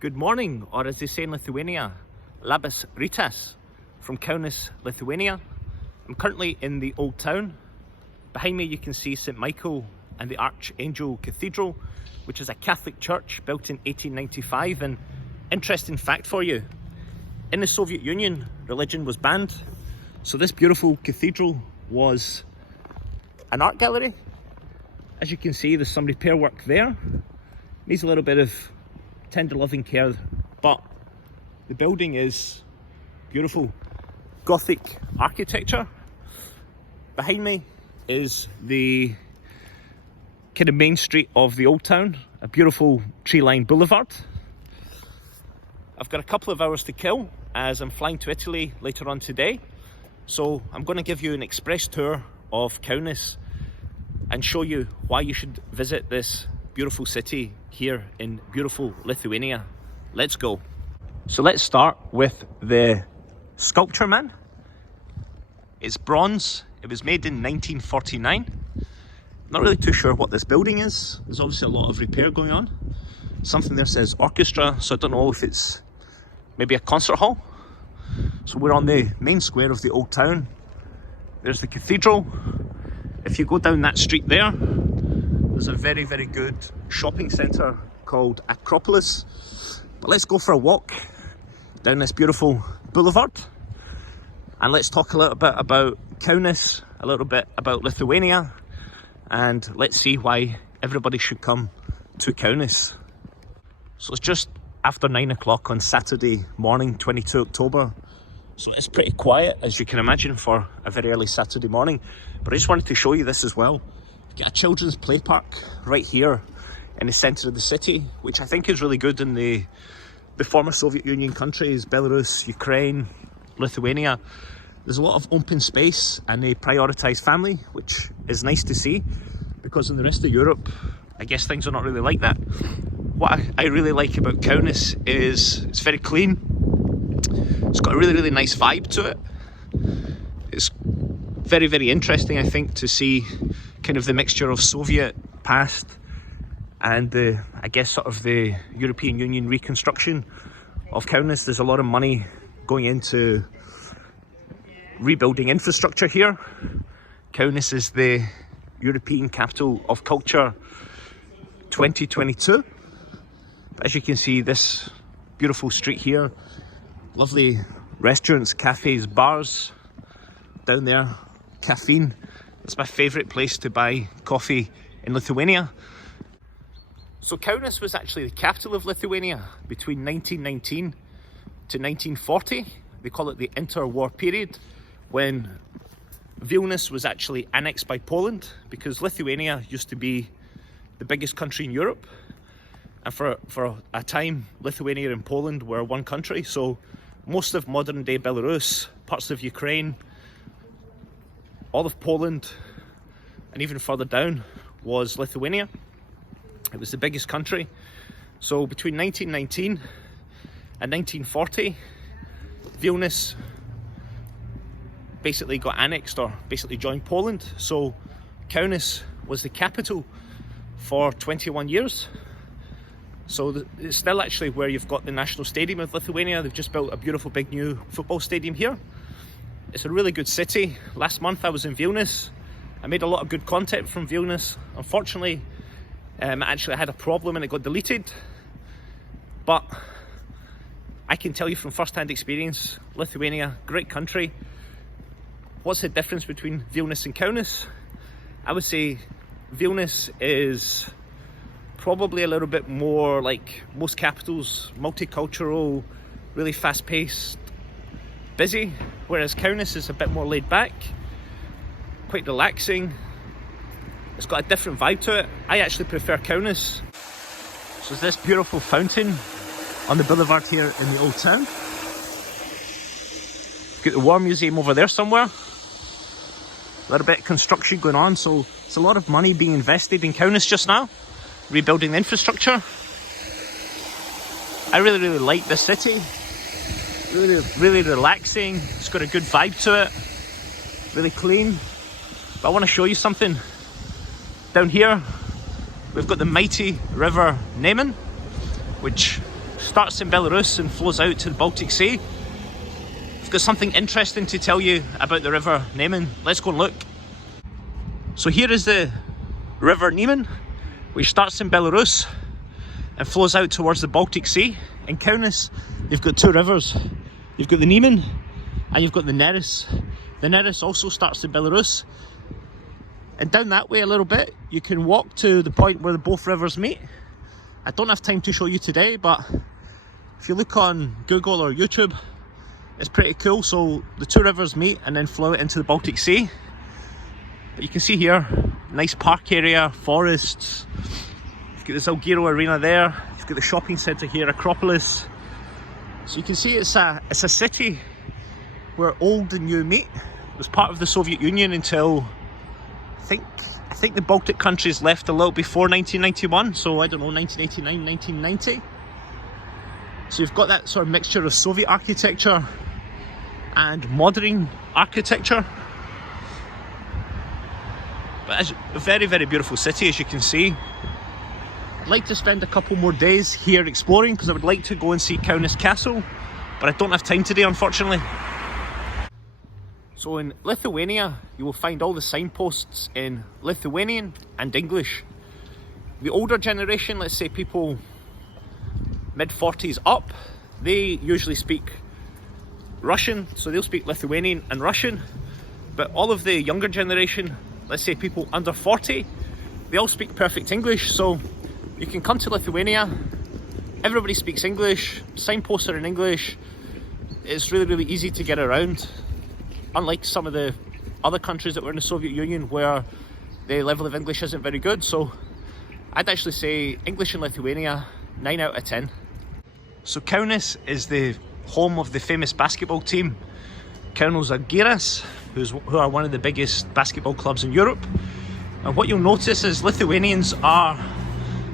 Good morning, or as they say in Lithuania, labas rytas, from Kaunas, Lithuania. I'm currently in the Old Town. Behind me you can see St. Michael and the Archangel Cathedral, which is a Catholic church built in 1895. And interesting fact for you, in the Soviet Union, religion was banned. So this beautiful cathedral was an art gallery. As you can see, there's some repair work there. Needs a little bit of tender loving care, but the building is beautiful Gothic architecture. Behind me is the kind of main street of the Old Town, a beautiful tree-lined boulevard. I've got a couple of hours to kill as I'm flying to Italy later on today, so I'm going to give you an express tour of Kaunas and show you why you should visit this beautiful city here in beautiful Lithuania. Let's go. So let's start with the sculpture man. It's bronze. It was made in 1949. Not really too sure what this building is. There's obviously a lot of repair going on. Something there says orchestra, so I don't know if it's maybe a concert hall. So we're on the main square of the Old Town. There's the cathedral. If you go down that street there, there's a very, very good shopping centre called Acropolis. But let's go for a walk down this beautiful boulevard and let's talk a little bit about Kaunas, a little bit about Lithuania, and let's see why everybody should come to Kaunas. So it's just after 9 o'clock on Saturday morning, 22 October. So it's pretty quiet, as you can imagine, for a very early Saturday morning. But I just wanted to show you this as well. Got a children's play park right here in the centre of the city, which I think is really good in the former Soviet Union countries, Belarus, Ukraine, Lithuania. There's a lot of open space and they prioritise family, which is nice to see, because in the rest of Europe, I guess things are not really like that. What I really like about Kaunas is it's very clean. It's got a really, really nice vibe to it. It's very, very interesting, I think, to see kind of the mixture of Soviet past and I guess sort of the European Union reconstruction of Kaunas. There's a lot of money going into rebuilding infrastructure here. Kaunas is the European Capital of Culture 2022. But as you can see, this beautiful street here, lovely restaurants, cafes, bars down there. Caffeine. It's my favourite place to buy coffee in Lithuania. So Kaunas was actually the capital of Lithuania between 1919 to 1940. They call it the interwar period, when Vilnius was actually annexed by Poland, because Lithuania used to be the biggest country in Europe. And for a time, Lithuania and Poland were one country. So most of modern day Belarus, parts of Ukraine, all of Poland, and even further down was Lithuania. It was the biggest country. So between 1919 and 1940, Vilnius basically got annexed, or basically joined Poland. So Kaunas was the capital for 21 years. So it's still actually where you've got the national stadium of Lithuania. They've just built a beautiful big new football stadium here. It's a really good city. Last month I was in Vilnius. I made a lot of good content from Vilnius. Unfortunately, I had a problem and it got deleted. But I can tell you from first-hand experience, Lithuania, great country. What's the difference between Vilnius and Kaunas? I would say Vilnius is probably a little bit more like most capitals, multicultural, really fast-paced, busy, whereas Kaunas is a bit more laid back, quite relaxing. It's got a different vibe to it. I actually prefer Kaunas. So there's this beautiful fountain on the boulevard here in the Old Town. Got the War Museum over there somewhere. A little bit of construction going on, so it's a lot of money being invested in Kaunas just now, rebuilding the infrastructure. I really, really like this city. Really, really relaxing. It's got a good vibe to it. Really clean. But I want to show you something. Down here, we've got the mighty river Neman, which starts in Belarus and flows out to the Baltic Sea. I've got something interesting to tell you about the river Neman. Let's go and look. So here is the river Neman, which starts in Belarus and flows out towards the Baltic Sea. In Kaunas, you've got two rivers. You've got the Neman and you've got the Neris. The Neris also starts in Belarus. And down that way a little bit, you can walk to the point where the both rivers meet. I don't have time to show you today, but if you look on Google or YouTube, it's pretty cool. So the two rivers meet and then flow out into the Baltic Sea. But you can see here, nice park area, forests. You've got the Zalgiris Arena there. You've got the shopping centre here, Acropolis. So you can see it's a city where old and new meet. It was part of the Soviet Union until I think the Baltic countries left a little before 1991, so I don't know, 1989, 1990. So you've got that sort of mixture of Soviet architecture and modern architecture. But it's a very, very beautiful city, as you can see. I'd like to spend a couple more days here exploring because I would like to go and see Kaunas Castle, but I don't have time today, unfortunately. So in Lithuania, you will find all the signposts in Lithuanian and English. The older generation, let's say people mid-40s up, they usually speak Russian, so they'll speak Lithuanian and Russian. But all of the younger generation, let's say people under 40, they all speak perfect English. So you can come to Lithuania, everybody speaks English, signposts are in English. It's really, really easy to get around. Unlike some of the other countries that were in the Soviet Union where the level of English isn't very good. So I'd actually say English in Lithuania, 9 out of 10. So Kaunas is the home of the famous basketball team, Kaunas Žalgiris, who are one of the biggest basketball clubs in Europe. And what you'll notice is Lithuanians are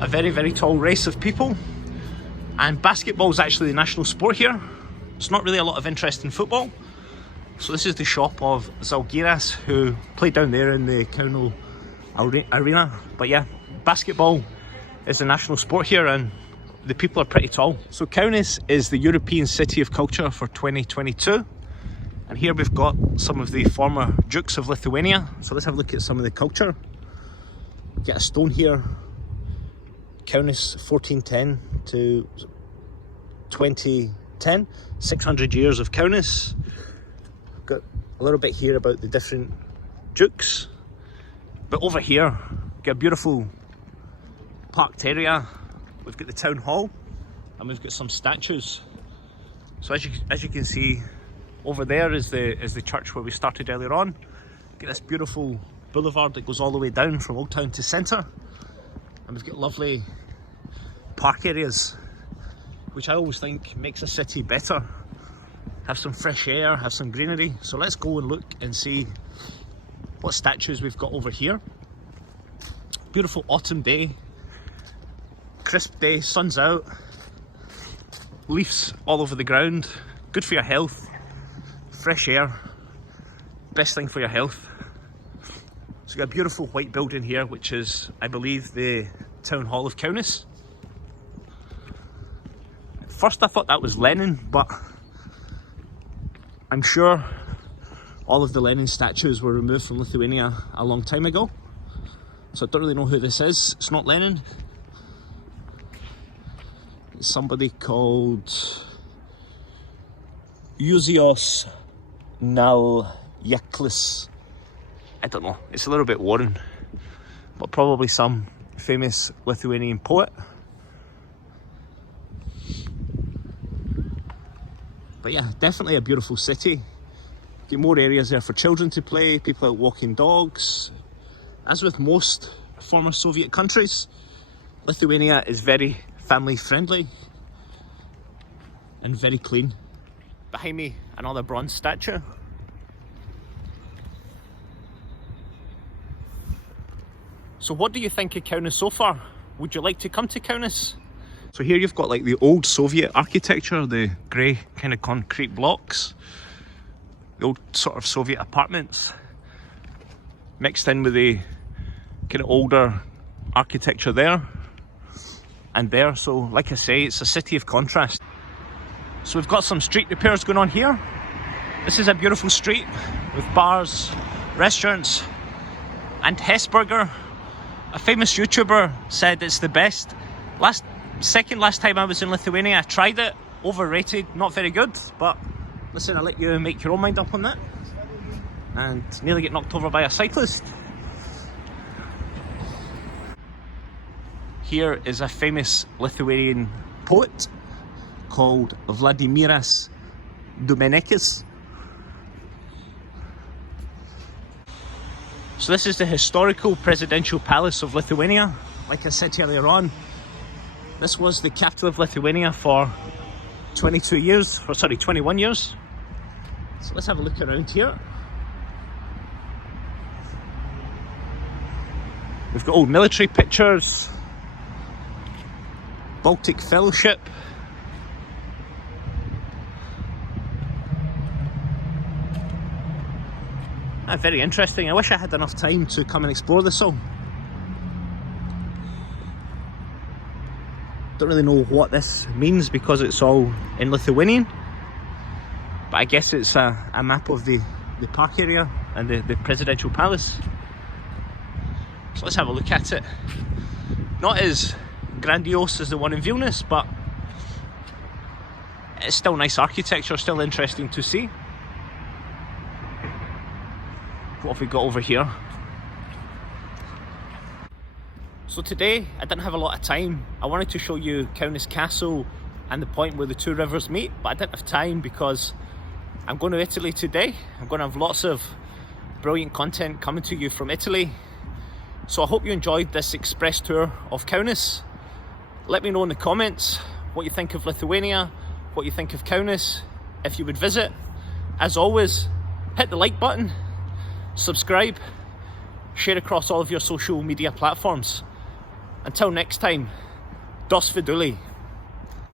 a very, very tall race of people. And basketball is actually the national sport here. It's not really a lot of interest in football. So this is the shop of Žalgiris, who play down there in the Kaunas Arena. But yeah, basketball is the national sport here and the people are pretty tall. So Kaunas is the European City of Culture for 2022. And here we've got some of the former dukes of Lithuania. So let's have a look at some of the culture. Get a stone here. Kaunas 1410 to 2010. 600 years of Kaunas. Got a little bit here about the different dukes, but over here we've got a beautiful parked area. We've got the town hall and we've got some statues. So as you can see, over there is the church where we started earlier on. Get this beautiful boulevard that goes all the way down from Old Town to Centre, and we've got lovely park areas, which I always think makes a city better. Have some fresh air, have some greenery. So let's go and look and see what statues we've got over here. Beautiful autumn day, crisp day, sun's out, leaves all over the ground, good for your health, fresh air, best thing for your health. So we've got a beautiful white building here, which is, I believe, the town hall of Kaunas. At first I thought that was Lenin, but I'm sure all of the Lenin statues were removed from Lithuania a long time ago. So I don't really know who this is. It's not Lenin. It's somebody called Juozas Naujaklis. I don't know. It's a little bit worn, but probably some famous Lithuanian poet. But yeah, definitely a beautiful city. Get more areas there for children to play, people out walking dogs. As with most former Soviet countries, Lithuania is very family friendly and very clean. Behind me, another bronze statue. So what do you think of Kaunas so far? Would you like to come to Kaunas? So here you've got like the old Soviet architecture, the grey kind of concrete blocks, the old sort of Soviet apartments, mixed in with the kind of older architecture there. and there. So like I say, it's a city of contrast. So we've got some street repairs going on here. This is a beautiful street with bars, restaurants, and Hesburger. A famous YouTuber said it's the best. Last time I was in Lithuania, I tried it. Overrated, not very good, but listen, I'll let you make your own mind up on that. And nearly get knocked over by a cyclist. Here is a famous Lithuanian poet called Vladimiras Dumenekis. So this is the historical presidential palace of Lithuania. Like I said earlier on, this was the capital of Lithuania for 21 years. So let's have a look around here. We've got old military pictures, Baltic Fellowship. Very interesting. I wish I had enough time to come and explore this all. Don't really know what this means because it's all in Lithuanian, but I guess it's a map of the park area and the presidential palace. So let's have a look at it. Not as grandiose as the one in Vilnius, but it's still nice architecture, still interesting to see. What have we got over here? So today I didn't have a lot of time. I wanted to show you Kaunas Castle and the point where the two rivers meet, but I didn't have time because I'm going to Italy today. I'm going to have lots of brilliant content coming to you from Italy. So I hope you enjoyed this express tour of Kaunas. Let me know in the comments what you think of Lithuania, what you think of Kaunas, if you would visit. As always, hit the like button, subscribe, share across all of your social media platforms. Until next time, dos viduli.